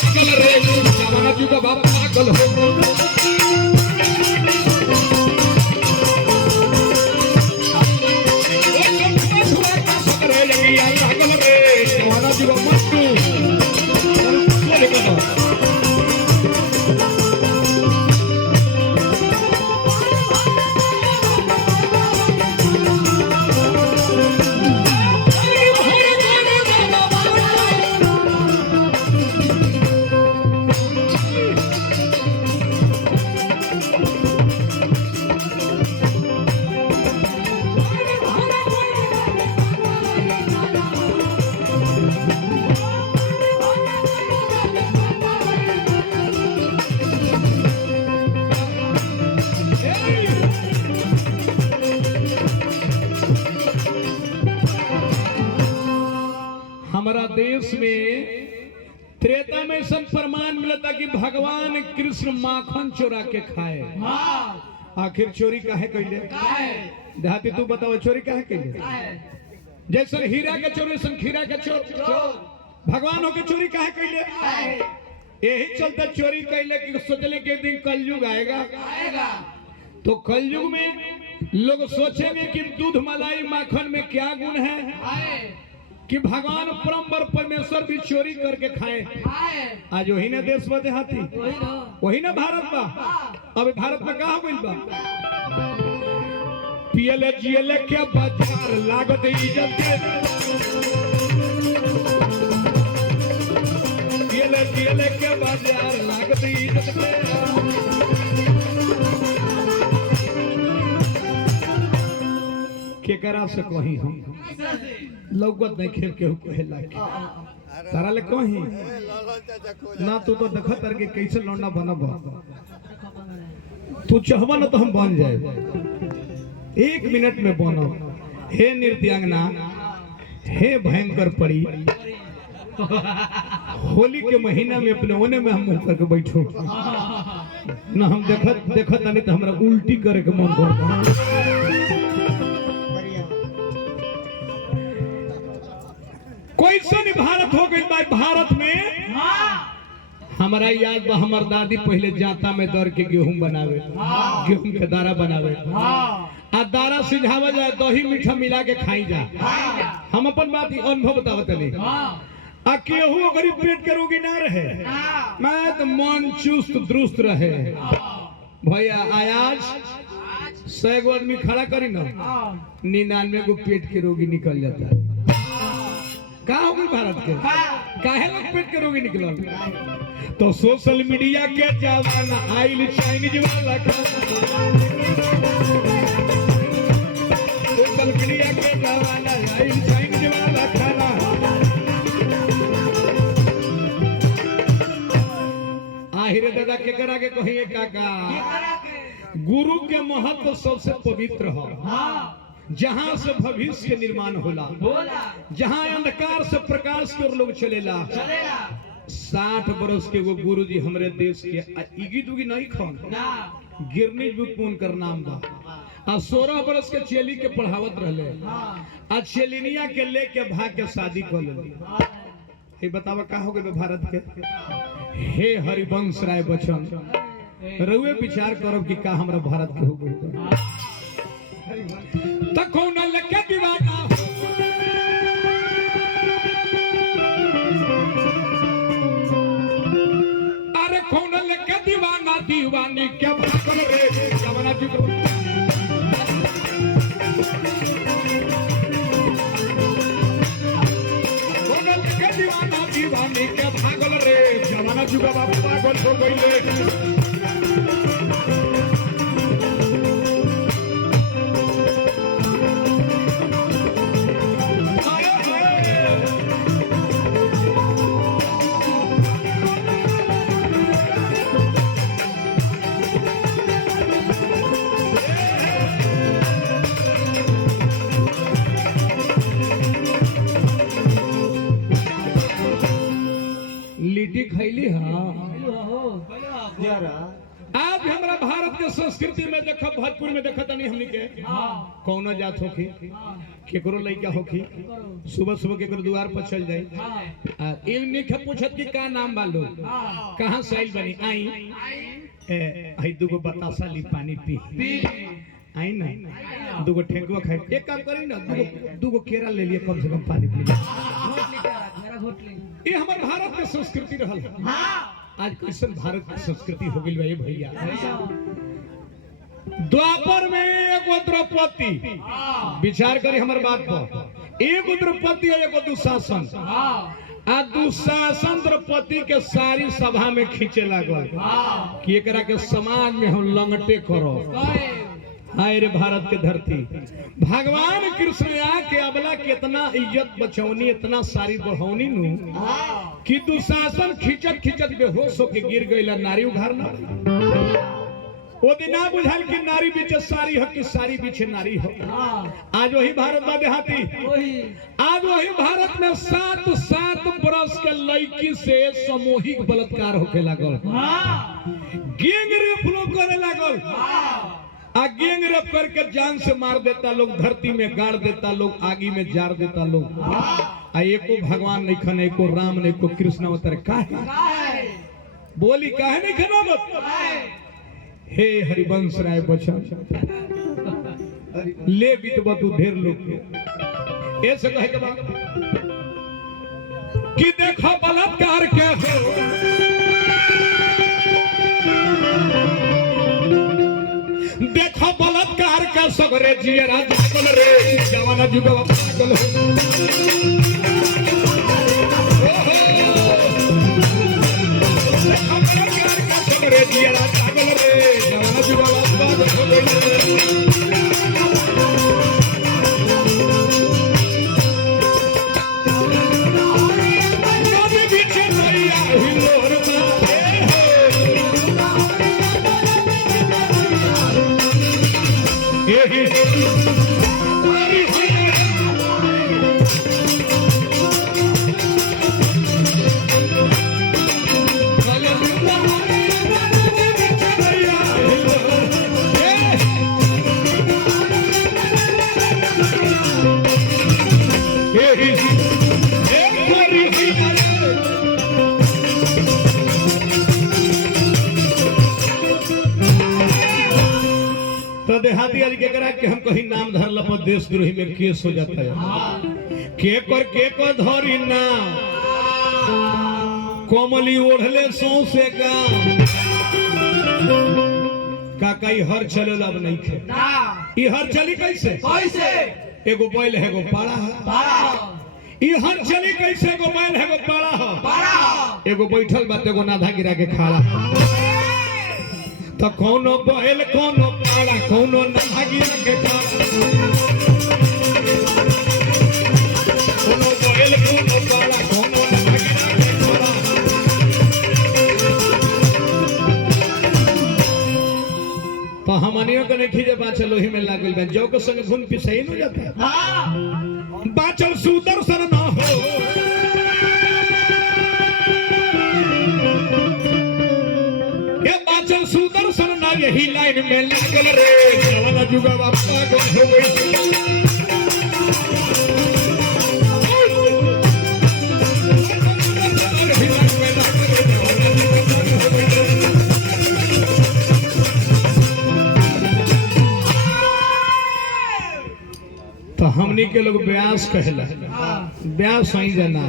पागल रे जमाना जुगा बाप पागल हो हमारा देश में त्रेता में सब प्रमाण मिलता कि भगवान कृष्ण माखन चोरा के खाए। आखिर चोरी काहे कैले? देहाती तू बताओ चोरी काहे कैले? जैसे हीरा के चोरी सन खीरा के चोर भगवान हो के चोरी काहे कैले? यही चलते चोरी कैले कि सोचले के दिन कलयुग आएगा तो कलयुग में लोग सोचेंगे कि दूध मलाई माखन में क्या गुण है कि भगवान परम परमेश्वर भी चोरी करके खाए। आज वही ना देश बदे हाथी वही ना भारत बा। अब भारत में कहा गइल बा पियले जियले के बाजार लागत इज्जत के पियले जियले के बाजार लागत इज्जत के करा से कही हम लौकत नहीं खेल के कहेला तारा ले कही ना तू तो देखत कर के कैसे लौंडा बनब तू चाहबा ना तो हम बन जाए 1 मिनट में बनो। हे नृत्यांगना हे भयंकर परी होली के महीना में अपने ओने में हम मुंह करके बैठो ना हम देखत नहीं तो हमरा उल्टी करे के मन करता। कोई से नहीं भारत हो गई भाई। भारत में हमारा याद बा हमार दादी पहले जाता में दर के गेहूं बनावे गेहूं के दारा बनावे आ दारा सिझावा जाए दही मीठा मिला के खाई जा। हम अपन बात अनुभव बतावत नहीं आ केहू गरीब पेट के रोगी ना रहे मैं तो मन चुस्त दुरुस्त रहे भैया। आज 100 गो आदमी खड़ा करी ना 99 गो पेट के रोगी निकल जाता है। कहा हो गई भारत के काहे लोग पेट के रोगी निकलल? तो सोशल मीडिया के जमाना आइल चाइनीज वाला सोशल मीडिया के जमाना आइल चाइनीज वाला खाना। आहिरे दादा के करा के कहिए काका गुरु के महत्व सबसे पवित्र हो। जहां से भविष्य के निर्माण होला जहां अंधकार से प्रकाश की ओर लोग चलेला। 60 बरस के वो गुरु जी हमारे देश के इगी दुगी नहीं खान गिरनी बुतपून कर नाम बा आ 16 बरस के चेली के पढ़ावत रहले आ चेलिनिया के लेके भाग के शादी कर ले। हे बतावा का हो गए भारत के? हे हरिवंश राय बच्चन रउए विचार करब कि का हमरा भारत के हो गए तक कौन लगे दीवाना अरे कौन लगे दीवाना दीवानी क्या भागल रे जमाना जुगो कौन लगे दीवाना दीवानी क्या भागल रे जमाना जुगा बाबा पागल हो गइले। लिट्टी खैली हाँ संस्कृति में देखो भोजपुर में देखो तनी हमनी के कौनो जात होखी केकरो लइका होखी सुबह सुबह केकरो द्वार पर चल जाए आ इन्हीं के पूछत कि का नाम बालो कहां से आइल बनी आई दुगो बतासा ली पानी पी आई ना दुगो ठेकुआ खाए एक काम करी ना दुगो केरा ले लिए कम से कम पानी पी ये हमारे भारत के संस्कृति रहल आज कैसन भारत की संस्कृति हो गई है भैया द्वापर में एगो द्रौपदी विचार करी हमारे बात पर एगो द्रौपदी और एगो दुशासन आ दुशासन द्रौपदी के सारी सभा में खींचे लागल कि एकरा के समाज में हम लंगटे करो हाय रे भारत के धरती भगवान कृष्ण आके अबला कितना इज्जत बचौनी इतना सारी बढ़ौनी नु कि दुशासन खिचत खिचत बेहोश होके गिर गईला नारी उघार ना वो दिन ना बुझाल कि नारी पीछे सारी हो कि सारी पीछे नारी हो आज वही भारत में देहाती आज वही भारत में 7 बरस के लड़की से सामूहिक बलात्कार होके लागल गैंग रेप लोग करे लागल आ गैंग रेप करके जान से मार देता लोग धरती में गाड़ देता लोग आगी में जार देता लोग आ एको भगवान नहीं खन एको राम नहीं को कृष्ण अवतार काहे बोली काहे नहीं खनावत हे हरिवंश राय बचन ले बीतब तू ढेर लोग के ऐसे कहे के बात कि देखो बलात्कार के हो देखो बलात्कार का सगरे जियरा जागल रे जवाना जुगवा पागल हो देखो बलात्कार का सगरे जियरा जागल रे जवाना जुगवा पागल हो गई देहाती आज के करा कि हम कहीं नाम धरला पर देशद्रोही में केस हो जाता है के कर धरी ना कोमली ओढ़ले सौ से का हर चले अब नहीं थे ई हर चली कैसे एगो बैल है एगो पाड़ा ई हर चली कैसे एगो बैल है एगो पाड़ा एगो बैठल बात एगो नाधा गिरा के खाड़ा तो कोनो बैल कोनो पाड़ा कोनो नाधा गिरा के खाड़ा कोनो बैल कोनो पाड़ा कोनो नाधा गिरा के खाड़ा तो हमनियों को नहीं खींचे बाचल लोही में लागल बा जो के संग घुन पिसई न जाता हां बाचल सुदर्शन ना हो ये बाचल सुदर्शन ना यही लाइन में लागल रे जवाना जुगवा पागल हो गई तो हमनी के लोग व्यास कहला व्यास सही जना